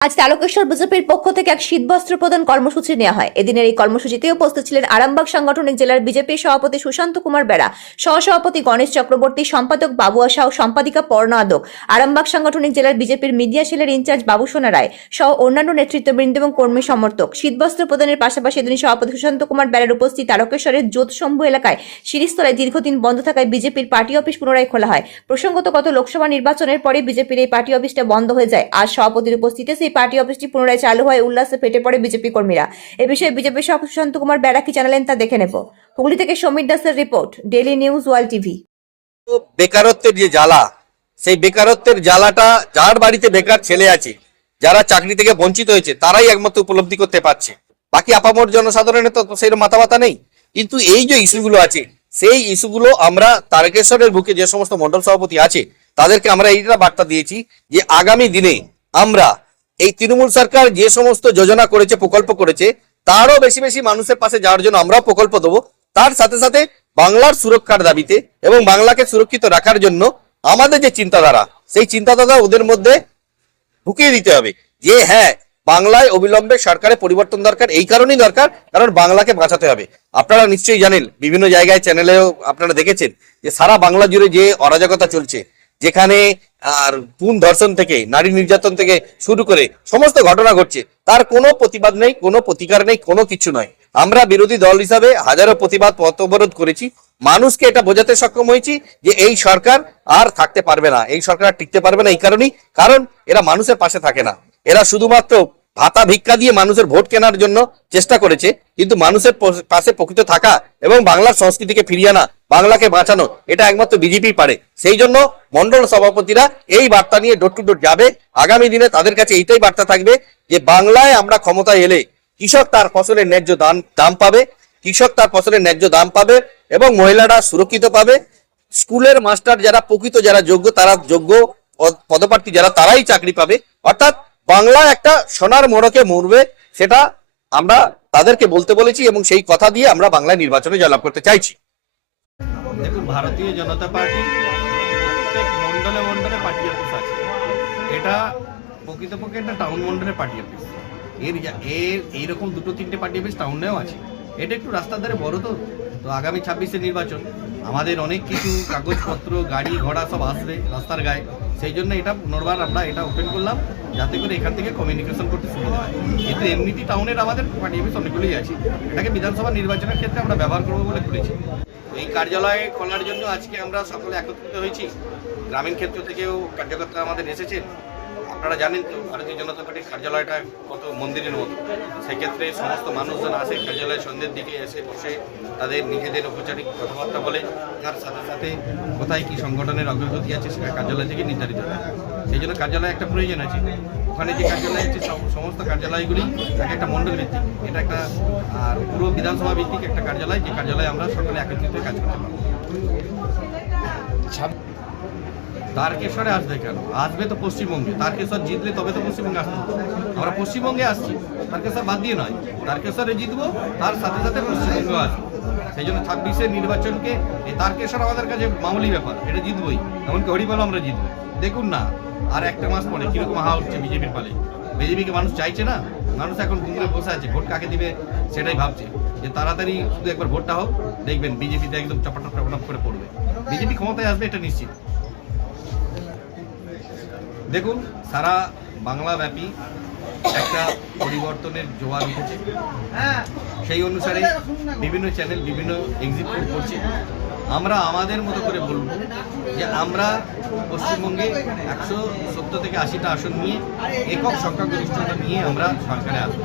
আজ তারকেশ্বর বিজেপির পক্ষ থেকে এক শীতবস্ত্র প্রদান কর্মসূচি নেওয়া হয়। এদিনের এই কর্মসূচিতে উপস্থিত ছিলেন আরামবাগ সাংগঠনিক জেলার বিজেপির সভাপতি সুশান্ত কুমার বেরা, সহসভাপতি গণেশ চক্রবর্তী, সম্পাদক বাবু আশা ও সম্পাদিকা পর্ণা আদক, আরামবাগ সাংগঠনিক জেলার বিজেপির মিডিয়া সেলের ইনচার্জ বাবু সোনা রায় সহ অন্যান্য নেতৃত্ববৃন্দ এবং কর্মী সমর্থক। শীতবস্ত্র প্রদানের পাশাপাশি এদিন সভাপতি সুশান্ত কুমার বেরার উপস্থিত তারকেশ্বরের জোতশম্ভু এলাকায় শিরিষতলায় দীর্ঘদিন বন্ধ থাকায় বিজেপির পার্টি অফিস পুনরায় খোলা হয়। প্রসঙ্গত গত লোকসভা নির্বাচনের পরে বিজেপির এই পার্টি অফিসটা বন্ধ হয়ে যায়। আজ সভাপতির উপস্থিতিতে সেই পার্টি অফিসটি পুনরায় চালু হয়। উল্লাসে ফেটে পড়ে বিজেপি কর্মীরা। এ বিষয়ে বিজেপির সভাপতি সুশান্ত কুমার বেরা কি জানালেন তা দেখে নেব। হুগলি থেকে সমীর দাসের report, daily news world TV. বেকারত্বের যে জ্বালা, সেই বেকারত্বের জ্বালাটা যার বাড়িতে বেকার ছেলে আছে, যারা চাকরি থেকে বঞ্চিত হয়েছে, তারাই একমাত্র উপলব্ধি করতে পারছে। বাকি আপামর জনসাধারণের তো সেই মাথা ব্যথা নেই। কিন্তু এই যে ইস্যুগুলো আছে, সেই ইস্যুগুলো আমরা তারকেশ্বরের বুকে যে সমস্ত মন্ডল সভাপতি আছে তাদেরকে আমরা এইটা বার্তা দিয়েছি যে আগামী দিনে আমরা এই তৃণমূল সরকার যে সমস্ত যোজনা করেছে, প্রকল্প করেছে, তারও বেশি বেশি মানুষের পাশে যাওয়ার জন্য আমরা প্রকল্প দেবো। তার সাথে সাথে বাংলার সুরক্ষার দাবিতে এবং বাংলাকে সুরক্ষিত রাখার জন্য আমাদের যে চিন্তাধারা, সেই চিন্তাধারা ওদের মধ্যে ঢুকিয়ে দিতে হবে যে হ্যাঁ, বাংলায় অবিলম্বে সরকারের পরিবর্তন দরকার। এই কারণেই দরকার কারণ বাংলাকে বাঁচাতে হবে। আপনারা নিশ্চয়ই জানেন, বিভিন্ন জায়গায় চ্যানেলেও আপনারা দেখেছেন যে সারা বাংলা জুড়ে যে অরাজকতা চলছে, যেখানে আর খুন ধর্ষণ থেকে নারী নির্যাতন থেকে শুরু করে সমস্ত ঘটনা ঘটছে, তার কোনো প্রতিবাদ নেই, কোনো প্রতিকার নেই, কোনো কিছু নয়। আমরা বিরোধী দল হিসাবে হাজারো প্রতিবাদ পথ অবরোধ করেছি, মানুষকে এটা বোঝাতে সক্ষম হয়েছি যে এই সরকার আর থাকতে পারবে না, এই সরকার টিকতে পারবে না। এই কারণেই, কারণ এরা মানুষের পাশে থাকে না। এরা শুধুমাত্র ভাতা ভিক্ষা দিয়ে মানুষের ভোট কেনার জন্য চেষ্টা করেছে, কিন্তু মানুষের পাশে প্রকৃত থাকা এবং বাংলার সংস্কৃতিকে ফিরিয়ে আনা, বাংলাকে বাঁচানো, এটা একমাত্র বিজেপি পারে। সেই জন্য মন্ডল সভাপতিরা এই বার্তা নিয়ে ডোর টু ডোর যাবে। আগামী দিনে তাদের কাছে এইটাই বার্তা থাকবে যে বাংলায় আমরা ক্ষমতায় এলে কৃষক তার ফসলের ন্যায্য দাম পাবে, কৃষক তার ফসলের ন্যায্য দাম পাবে এবং মহিলারা সুরক্ষিত পাবে। স্কুলের মাস্টার যারা প্রকৃত, যারা যোগ্য, তারা যোগ্য পদপ্রার্থী যারা, তারাই চাকরি পাবে। অর্থাৎ বাংলা একটা সোনার মোড়কে মরবে, সেটা আমরা তাদেরকে বলতে বলেছি এবং সেই কথা দিয়ে আমরা বাংলায় নির্বাচনে জয়লাভ করতে চাইছি। দেখুন, ভারতীয় জনতা পার্টি প্রত্যেক মন্ডলে মন্ডলে পার্টি অফিস আছে। এটা প্রকৃতপক্ষে একটা টাউন মন্ডলের পার্টি অফিস। এর এইরকম দুটো তিনটে পার্টি অফিস টাউনেও আছে। এটা একটু রাস্তার ধারে বড়, তো আগামী 26-এর নির্বাচন, আমাদের অনেক কিছু কাগজপত্র, গাড়ি ঘোড়া সব আসবে রাস্তার গায়ে। সেই জন্য এটা পুনর্বার আমরা এটা ওপেন করলাম, যাতে করে এখান থেকে কমিউনিকেশন করতে সুবিধা হয়। কিন্তু এমনিটি টাউনের আমাদের পার্টি অফিস অনেকগুলোই আছে। এটাকে বিধানসভা নির্বাচনের ক্ষেত্রে আমরা ব্যবহার করবো বলে করেছি। এই কার্যালয় খোলার জন্য আজকে আমরা সকলে একত্রিত হয়েছি। গ্রামীণ ক্ষেত্র থেকেও কার্যকর্তা আমাদের এসেছেন। আপনারা জানেন তো, ভারতীয় জনতা পার্টির কার্যালয়টা কত মন্দিরের মতো। সেক্ষেত্রে সমস্ত মানুষজন আসে কার্যালয় সন্ধ্যের দিকে এসে বসে তাদের নিজেদের ঔপচারিক কথাবার্তা বলে, তার সাথে সাথে কোথায় কী সংগঠনের অগ্রগতি আছে সেটা কার্যালয় থেকে নির্ধারিত হয়। সেই জন্য কার্যালয় একটা প্রয়োজন আছে। ওখানে যে কার্যালয় আছে সমস্ত কার্যালয়গুলি একটা মণ্ডল ভিত্তিক, এটা একটা আর পুরো বিধানসভা ভিত্তিক একটা কার্যালয়, যে কার্যালয়ে আমরা সকলে একত্রিত কাজ করতে পারবো। তারকেশ্বরে আসবে কেন? আসবে তো পশ্চিমবঙ্গে। তারকেশ্বর জিতলে তবে তো পশ্চিমবঙ্গে আসতে হবে। আমরা পশ্চিমবঙ্গে আসছি, তারকেশ্বর বাদ দিয়ে নয়। তারকেশ্বরে জিতবো, তার সাথে সাথে পশ্চিমবঙ্গে আসবো। সেই জন্য 26-এর নির্বাচনকে এই তারকেশ্বর আমাদের কাছে মামুলি ব্যাপার, এটা জিতবই। এমনকি হরিপালও আমরা জিতবো। দেখুন না, আর একটা মাস পরে কিরকম হাওয়া উঠছে বিজেপির পালে। বিজেপিকে মানুষ চাইছে না, মানুষ এখন ঘুরে বসে আছে, ভোট কাকে দিবে সেটাই ভাবছে। যে তাড়াতাড়ি শুধু একবার ভোটটা হোক, দেখবেন বিজেপিতে একদম চপাটপ করে পড়বে। বিজেপি ক্ষমতায় আসবে, এটা নিশ্চিত। দেখুন, সারা বাংলাব্যাপী একটা পরিবর্তনের জোয়ার উঠেছে। সেই অনুসারে বিভিন্ন চ্যানেল বিভিন্ন এক্সিট করছে। আমরা আমাদের মতো করে বলব যে আমরা পশ্চিমবঙ্গে 170 থেকে 80টা আসন নিয়ে একক সংখ্যাগরিষ্ঠতা নিয়ে আমরা সরকারে আসবো।